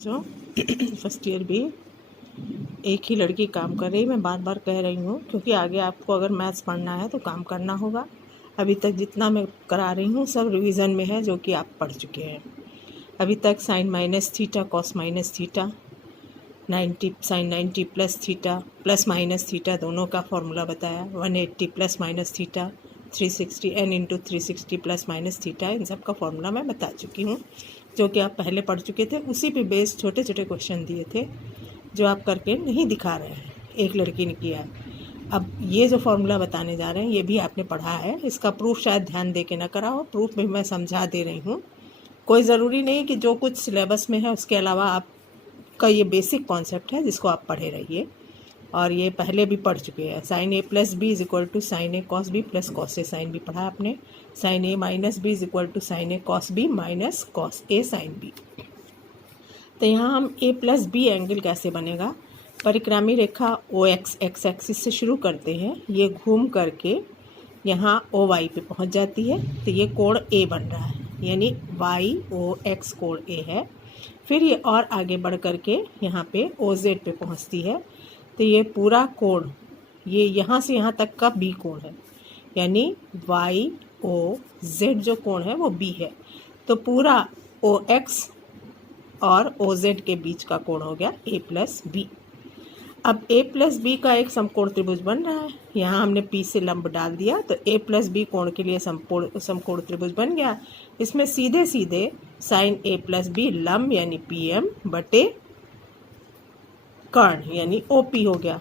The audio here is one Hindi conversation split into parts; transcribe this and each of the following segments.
जो फर्स्ट ईयर भी एक ही लड़की काम कर रही, मैं बार बार कह रही हूँ क्योंकि आगे आपको अगर मैथ्स पढ़ना है तो काम करना होगा। अभी तक जितना मैं करा रही हूँ सब रिवीजन में है जो कि आप पढ़ चुके हैं। अभी तक sine minus theta cos minus theta 90 sine 90 plus theta plus minus theta दोनों का फॉर्मूला बताया। 180 plus minus theta 360 n into 360 plus minus theta, इन सब का फॉर्मूला मैं बता चुकी हूँ जो कि आप पहले पढ़ चुके थे। उसी पे बेस छोटे छोटे क्वेश्चन दिए थे जो आप करके नहीं दिखा रहे हैं, एक लड़की ने किया है। अब ये जो फॉर्मूला बताने जा रहे हैं ये भी आपने पढ़ा है, इसका प्रूफ शायद ध्यान दे के ना करा हो, प्रूफ में मैं समझा दे रही हूँ। कोई ज़रूरी नहीं कि जो कुछ सिलेबस में है उसके अलावा आपका ये बेसिक कॉन्सेप्ट है जिसको आप पढ़े रहिए, और ये पहले भी पढ़ चुके हैं। Sine A plus B is equal to sine A cos B plus cos A sine B पढ़ा आपने। Sine A minus B is equal to sine A cos B minus cos A sine B. तो यहाँ हम ए प्लस बी एंगल कैसे बनेगा, परिक्रामी रेखा ओ एक्स एक्स एक्सिस से शुरू करते हैं, ये घूम करके यहाँ ओ वाई पे पहुँच जाती है, तो ये कोण ए बन रहा है, यानी वाई ओ एक्स कोण ए है। फिर ये और आगे बढ़ करके यहाँ पे ओ जेड पे पहुँचती है, तो ये पूरा कोण ये यहाँ से यहाँ तक का बी कोण है, यानी वाई ओ जेड जो कोण है वो बी है। तो पूरा ओ एक्स और ओ जेड के बीच का कोण हो गया ए प्लस बी। अब ए प्लस बी का एक समकोण त्रिभुज बन रहा है, यहाँ हमने पी से लंब डाल दिया तो ए प्लस बी कोण के लिए समकोण त्रिभुज बन गया। इसमें सीधे सीधे साइन ए प्लस बी लंब यानी पी एम बटे कर्ण यानी ओ पी हो गया,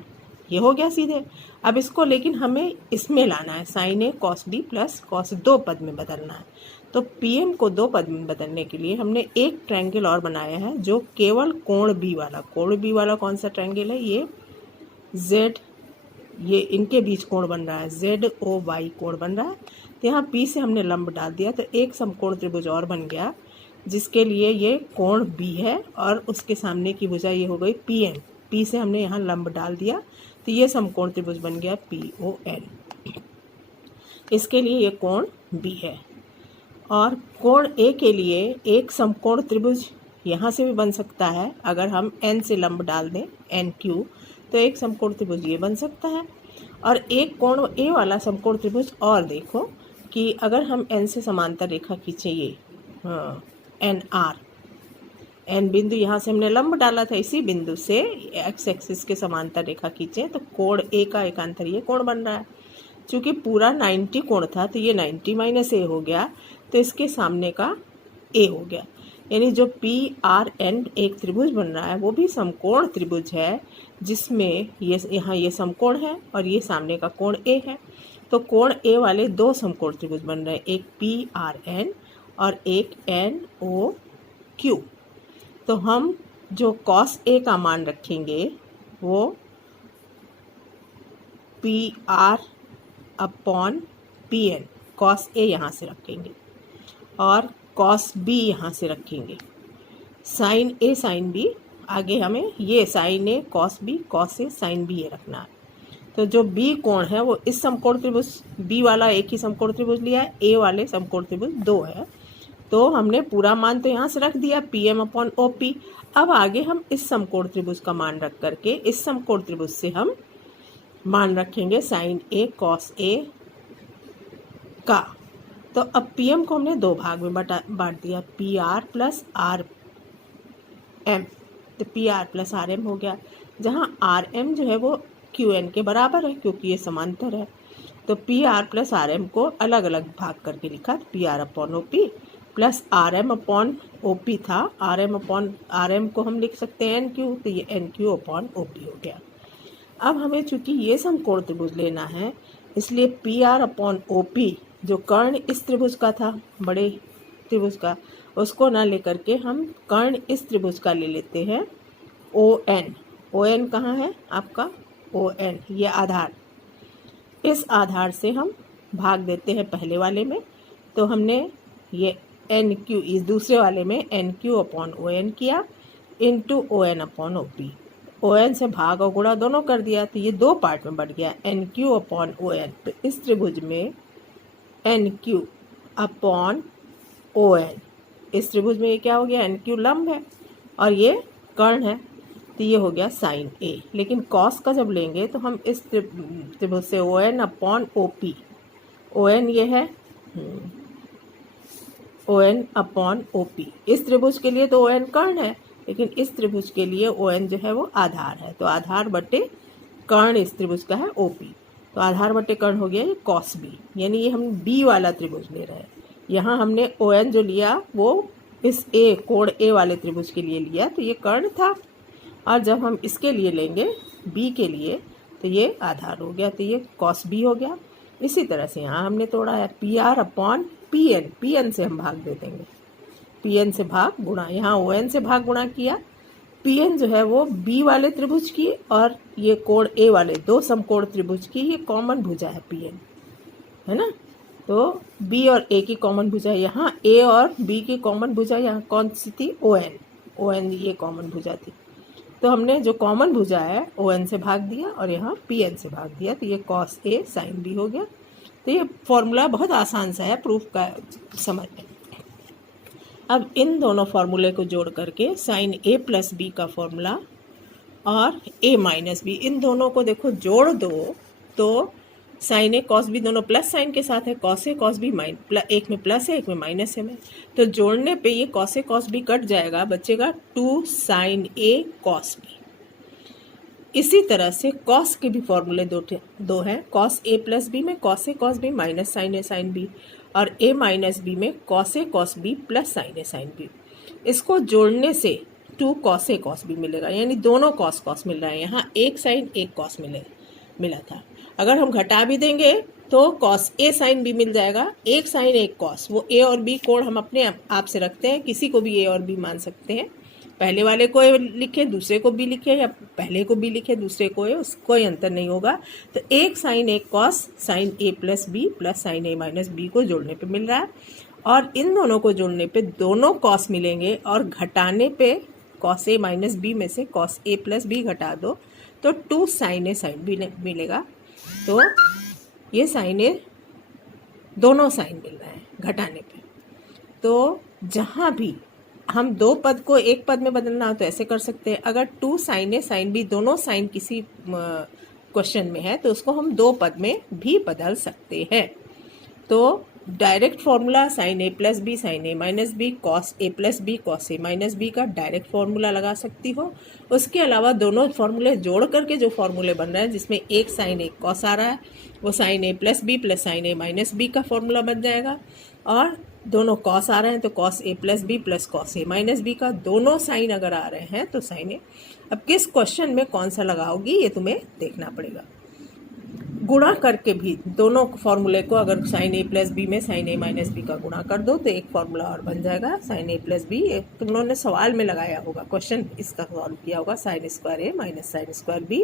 ये हो गया सीधे। अब इसको लेकिन हमें इसमें लाना है, sine A cos B plus cos दो पद में बदलना है। तो पी एम को दो पद में बदलने के लिए हमने एक ट्रायंगल और बनाया है जो केवल कोण बी वाला कौन सा ट्रायंगल है, ये जेड, ये इनके बीच कोण बन रहा है, जेड ओ वाई कोण बन रहा है। तो यहाँ पी से हमने लंब डाल दिया तो एक समकोण त्रिभुज और बन गया जिसके लिए ये कोण बी है और उसके सामने की भुजा ये हो गई पी एन। पी से हमने यहाँ लंब डाल दिया तो ये समकोण त्रिभुज बन गया पी ओ एन, इसके लिए ये कोण बी है। और कोण ए के लिए एक समकोण त्रिभुज यहाँ से भी बन सकता है, अगर हम एन से लंब डाल दें एन क्यू तो एक समकोण त्रिभुज ये बन सकता है। और एक कोण ए वाला समकोण त्रिभुज और देखो कि अगर हम एन से समांतर रेखा खींचे, ये एन आर, एन बिंदु यहाँ से हमने लंब डाला था, इसी बिंदु से एक्स एक्सिस के समांतर रेखा खींचे तो कोण ए का एकांतर ये कोण बन रहा है। चूँकि पूरा 90 कोण था तो ये 90 माइनस ए हो गया, तो इसके सामने का ए हो गया, यानी जो पी आर एन एक त्रिभुज बन रहा है वो भी समकोण त्रिभुज है जिसमें ये यहाँ ये समकोण है और ये सामने का कोण ए है। तो कोण ए वाले दो समकोण त्रिभुज बन रहे हैं, एक पी आर एन और एक एन ओ क्यू। तो हम जो कॉस ए का मान रखेंगे वो P R upon P N, cos A यहाँ से रखेंगे और कॉस बी यहाँ से रखेंगे, साइन ए साइन बी आगे हमें ये sine A cos A sine B ये रखना है। तो जो बी कोण है वो इस समकोण त्रिभुज बी वाला एक ही समकोण त्रिभुज लिया है, ए वाले समकोण त्रिभुज दो है, तो हमने पूरा मान तो यहाँ से रख दिया P M upon O P. अब आगे हम इस समकोण त्रिभुज का मान रख करके इस समकोण त्रिभुज से हम मान रखेंगे साइन ए कॉस ए का। तो अब पी एम को हमने दो भाग में बांट दिया, P R plus R M, तो P R plus R M हो गया, जहाँ आर एम जो है वो क्यू एन के बराबर है क्योंकि ये समांतर है। तो P R plus R M को अलग अलग भाग करके लिखा, P R upon O P plus R M upon O P था, R M upon R M को हम लिख सकते हैं एन क्यू, तो ये N Q upon O P हो गया। अब हमें चूंकि ये समकोण त्रिभुज लेना है इसलिए P R upon O P जो कर्ण इस त्रिभुज का था, बड़े त्रिभुज का, उसको ना लेकर के हम कर्ण इस त्रिभुज का ले लेते हैं ओ एन। ओ एन कहाँ है आपका, ओ एन ये आधार, इस आधार से हम भाग देते हैं पहले वाले में, तो हमने ये एन क्यू इस दूसरे वाले में N Q upon O N किया into O N upon O P, O N से भाग और गुणा दोनों कर दिया तो ये दो पार्ट में बढ़ गया N Q upon O N. तो इस त्रिभुज में N Q upon O N, इस त्रिभुज में ये क्या हो गया, एन क्यू लंब है और ये कर्ण है, तो ये हो गया साइन ए। लेकिन कॉस का जब लेंगे तो हम इस त्रिभुज से O N upon O P, O N ये है O N upon O P, इस त्रिभुज के लिए तो ओ एन कर्ण है, लेकिन इस त्रिभुज के लिए ओ एन जो है वो आधार है, तो आधार बटे कर्ण इस त्रिभुज का है ओ पी, तो आधार बटे कर्ण हो गया ये कॉस बी, यानी ये हम बी वाला त्रिभुज ले रहे हैं। यहाँ हमने ओ एन जो लिया वो इस ए कोण ए वाले त्रिभुज के लिए लिया, तो ये कर्ण था, और जब हम इसके लिए लेंगे बी के लिए तो ये आधार हो गया, तो ये कॉस बी हो गया। इसी तरह से यहाँ हमने तोड़ा है P R upon P N, P N से हम भाग दे देंगे, पी एन से भाग गुणा, यहाँ ओ एन से भाग गुणा किया, पी एन जो है वो बी वाले त्रिभुज की और ये कोण ए वाले दो समकोण त्रिभुज की ये कॉमन भुजा है पी एन, है ना। तो बी और ए की कॉमन भुजा, यहाँ ए और बी की कॉमन भुजा यहाँ कौन सी थी, ओ एन, ओ एन ये कॉमन भुजा थी, तो हमने जो कॉमन भुजा है ओ एन से भाग दिया और यहाँ पी एन से भाग दिया, तो ये कॉस ए साइन बी हो गया। तो ये फॉर्मूला बहुत आसान सा है प्रूफ का समझ में। अब इन दोनों फार्मूले को जोड़ करके साइन ए प्लस बी का फॉर्मूला और ए माइनस बी, इन दोनों को देखो जोड़ दो तो साइन ए कॉस बी दोनों प्लस साइन के साथ है, कॉस ए कॉस बी एक में प्लस है एक में माइनस है, तो जोड़ने पे ये cos A cos B cut जाएगा, बचेगा 2 साइन ए कॉस बी। इसी तरह से कॉस के भी फॉर्मूले दो हैं, कॉस ए प्लस बी में cos A cos B minus sign A sine B, और ए माइनस बी में cos A cos B plus sign A sine B. इसको जोड़ने से 2 कॉस ए कॉस बी मिलेगा, यानी दोनों कॉस कॉस मिल रहा है, यहाँ एक साइन एक कॉस मिला था। अगर हम घटा भी देंगे तो कॉस ए साइन बी मिल जाएगा, एक साइन एक कॉस, वो ए और बी कोण हम अपने आप से रखते हैं, किसी को भी ए और बी मान सकते हैं, पहले वाले को ए लिखे दूसरे को बी लिखे, या पहले को बी लिखे दूसरे को ए, उसको कोई अंतर नहीं होगा। तो एक साइन एक cos sine A plus B plus sign A minus B को जोड़ने पे मिल रहा है, और इन दोनों को जोड़ने पे दोनों कॉस मिलेंगे, और घटाने पे कॉस ए माइनस बी में से कॉस ए प्लस बी घटा दो तो 2 साइन ए साइन बी मिलेगा। तो ये साइन ए दोनों साइन मिल रहे हैं घटाने पे। तो जहाँ भी हम दो पद को एक पद में बदलना हो तो ऐसे कर सकते हैं, अगर 2 साइन ए साइन बी दोनों साइन किसी क्वेश्चन में है तो उसको हम दो पद में भी बदल सकते हैं। तो direct formula sine A plus B sign A minus B cos A plus B cos A minus B का डायरेक्ट फॉर्मूला लगा सकती हो। उसके अलावा दोनों फॉर्मूले जोड़ करके जो फॉर्मूले बन रहे हैं जिसमें एक साइन एक कॉस आ रहा है वो sign A plus sign A minus B का फॉर्मूला बन जाएगा, और दोनों कॉस आ रहे हैं तो cos A plus cos A minus B का, दोनों साइन अगर आ रहे हैं तो साइन ए। अब किस क्वेश्चन में कौन सा लगाओगी ये तुम्हें देखना पड़ेगा। गुणा करके भी दोनों फॉर्मूले को अगर साइन ए प्लस बी में साइन ए माइनस बी का गुणा कर दो तो एक फॉर्मूला और बन जाएगा साइन ए प्लस बी। तुम लोगों ने सवाल में लगाया होगा, क्वेश्चन इसका सॉल्व किया होगा, sine square A minus sine square B,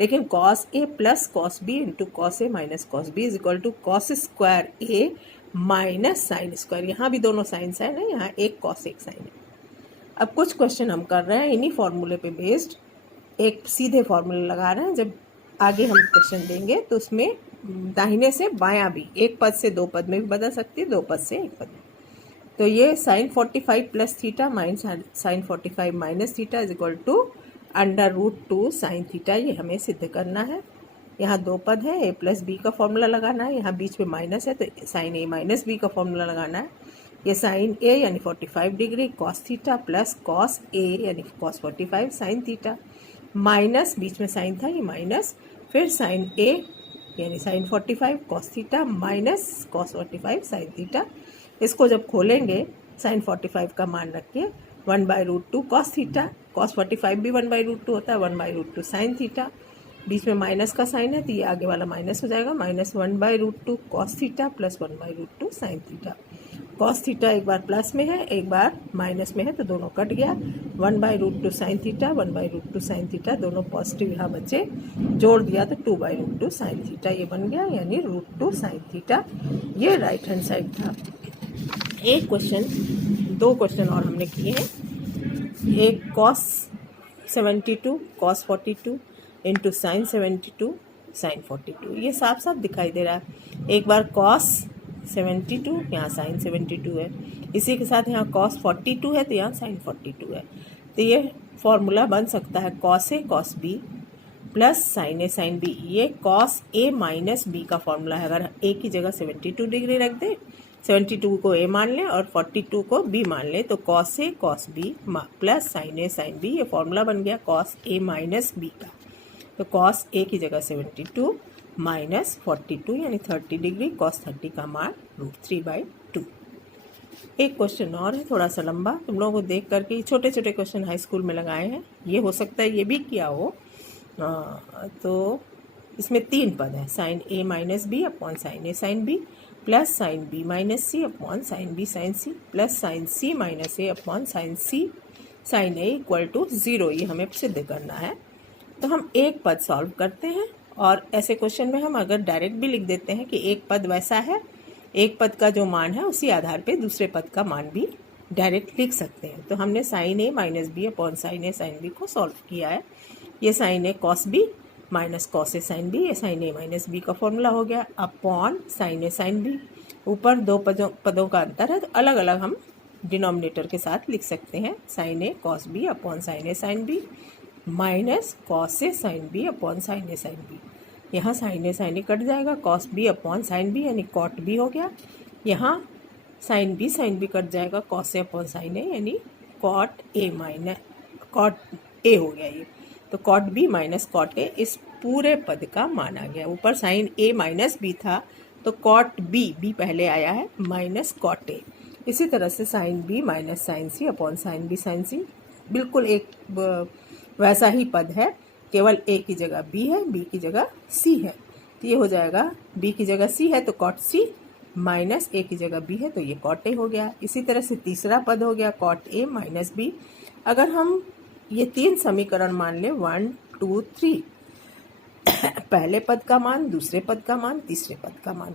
लेकिन cos A plus cos B into cos A minus cos B is equal to cos square A minus sine square. यहाँ भी दोनों साइन साइन है, यहाँ एक कॉस एक साइन है। अब कुछ क्वेश्चन हम कर रहे हैं इन्हीं फॉर्मूले पे बेस्ड, एक सीधे फॉर्मूले लगा रहे हैं। जब आगे हम क्वेश्चन देंगे तो उसमें दाहिने से बायां भी एक पद से दो पद में भी बदल सकती है, दो पद से एक पद में। तो ये sine 45 plus theta minus sine 45 minus theta is equal to √2 sine theta, ये हमें सिद्ध करना है। यहाँ दो पद है, ए प्लस बी का फॉर्मूला लगाना है, यहाँ बीच में माइनस है तो साइन ए माइनस बी का फॉर्मूला लगाना है। ये साइन ए यानी 45 degree cos theta plus cos A यानी कॉस 45 साइन थीटा, माइनस बीच में साइन था ये माइनस, फिर साइन ए यानी sine 45 cos theta minus cos 45 sine theta. इसको जब खोलेंगे साइन 45 का मान रख के 1/√2 कॉस थीटा, कॉस 45 भी 1/√2 होता है, 1/√2 साइन थीटा, बीच में माइनस का साइन है तो ये आगे वाला माइनस हो जाएगा, minus 1/√2 cos theta plus 1/√2 sine theta. Cos theta एक बार प्लस में है एक बार माइनस में है तो दोनों कट गया, 1/√2 साइन थीटा 1/√2 साइन थीटा, दोनों पॉजिटिव यहाँ बचे, जोड़ दिया तो 2/√2 साइन थीटा ये बन गया, यानी √2 साइन थीटा। ये राइट हैंड साइड था। एक क्वेश्चन, दो क्वेश्चन और हमने किए हैं, एक cos 72 cos 42 into sine 72 sine 42, ये साफ साफ दिखाई दे रहा है। एक बार कॉस 72 यहाँ साइन 72 है, इसी के साथ यहाँ कॉस 42 है तो यहाँ साइन 42 है। तो ये फॉर्मूला बन सकता है cos A cos B plus sign A sine B. ये कॉस ए माइनस बी का फॉर्मूला है। अगर ए की जगह 72 डिग्री रख दें, 72 को ए मान लें और 42 को बी मान लें, तो cos A cos B plus sign A sine B, ये फॉर्मूला बन गया कॉस ए माइनस बी का। तो कॉस ए की जगह 72 माइनस 42 यानी 30 डिग्री, कॉस 30 का मान √3/2। एक क्वेश्चन और है थोड़ा सा लंबा, तुम लोगों को देख करके छोटे छोटे क्वेश्चन हाई स्कूल में लगाए हैं, ये हो सकता है ये भी किया हो। तो इसमें 3 पद है, sine A minus B upon sine A sine B plus sine B minus C upon sine B sine C plus sine C minus A upon sine C sine A equal to 0। ये हमें सिद्ध करना है। तो हम एक पद सॉल्व करते हैं, और ऐसे क्वेश्चन में हम अगर डायरेक्ट भी लिख देते हैं कि एक पद वैसा है, एक पद का जो मान है उसी आधार पे दूसरे पद का मान भी डायरेक्ट लिख सकते हैं। तो हमने sign A minus B upon sine A sine B को सॉल्व किया है। ये sine A cos B minus cos A sine B, ये साइन ए माइनस बी का फॉर्मूला हो गया, upon sine A sine B. ऊपर 2 पदों का अंतर है तो अलग अलग हम डिनोमिनेटर के साथ लिख सकते हैं, sine A cos B upon sine A sine B minus cos A sine B upon sine A sine B. यहाँ साइन ए कट जाएगा, cos B upon sine B यानी कॉट बी हो गया। यहाँ साइन बी कट जाएगा, cos A upon sine A यानी cot A minus cot A हो गया ये। तो cot B minus cot A इस पूरे पद का मान आ गया। ऊपर साइन ए माइनस बी था तो कॉट बी पहले आया है माइनस कॉट ए। इसी तरह से साइन बी माइनस साइन सी अपॉन साइन सी बिल्कुल एक वैसा ही पद है, केवल ए की जगह बी है, बी की जगह सी है। तो ये हो जाएगा बी की जगह सी है तो कॉट सी माइनस ए की जगह बी है तो ये कॉट ए हो गया। इसी तरह से तीसरा पद हो गया कॉट ए माइनस बी। अगर हम ये 3 समीकरण मान लें 1 2 3, पहले पद का मान, दूसरे पद का मान, तीसरे पद का मान,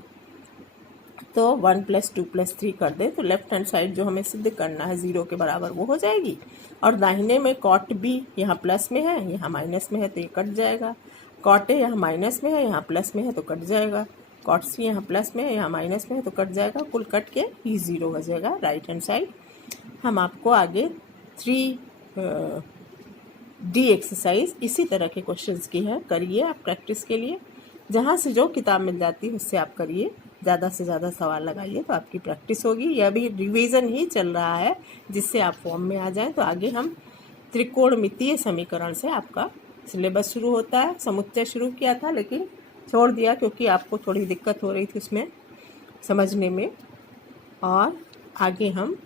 तो 1 + 2 + 3 कर दें तो लेफ्ट हैंड साइड जो हमें सिद्ध करना है 0 के बराबर वो हो जाएगी। और दाहिने में कॉट बी यहाँ प्लस में है, यहाँ माइनस में है तो ये कट जाएगा। कॉट ए यहाँ माइनस में है, यहाँ प्लस में है तो कट जाएगा। कॉट सी यहाँ प्लस में है, यहाँ माइनस में है तो कट जाएगा। कुल कट के ये 0 हो जाएगा राइट हैंड साइड। हम आपको आगे 3D एक्सरसाइज इसी तरह के क्वेश्चंस की है, करिए आप प्रैक्टिस के लिए। जहाँ से जो किताब मिल जाती है उससे आप करिए, ज़्यादा से ज़्यादा सवाल लगाइए तो आपकी प्रैक्टिस होगी। यह भी रिवीजन ही चल रहा है जिससे आप फॉर्म में आ जाएं। तो आगे हम त्रिकोणमितीय समीकरण से आपका सिलेबस शुरू होता है। समुच्चय शुरू किया था लेकिन छोड़ दिया क्योंकि आपको थोड़ी दिक्कत हो रही थी उसमें समझने में। और आगे हम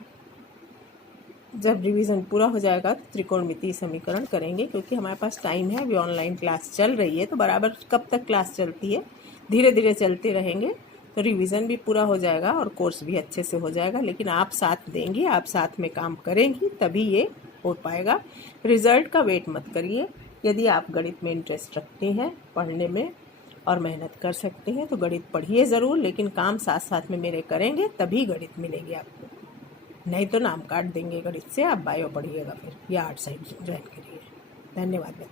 जब रिवीजन पूरा हो जाएगा तो त्रिकोणमितीय समीकरण करेंगे, क्योंकि हमारे पास टाइम है, अभी ऑनलाइन क्लास चल रही है। तो बराबर कब तक क्लास चलती है, धीरे धीरे चलते रहेंगे तो रिवीजन भी पूरा हो जाएगा और कोर्स भी अच्छे से हो जाएगा। लेकिन आप साथ देंगी, आप साथ में काम करेंगी तभी ये हो पाएगा। रिजल्ट का वेट मत करिए। यदि आप गणित में इंटरेस्ट रखते हैं, पढ़ने में और मेहनत कर सकते हैं तो गणित पढ़िए ज़रूर, लेकिन काम साथ साथ में मेरे करेंगे तभी गणित मिलेंगे आपको, नहीं तो नाम काट देंगे गणित से। आप बायो पढ़िएगा फिर या आर्ट साइड ज्वाइन करिए। धन्यवाद।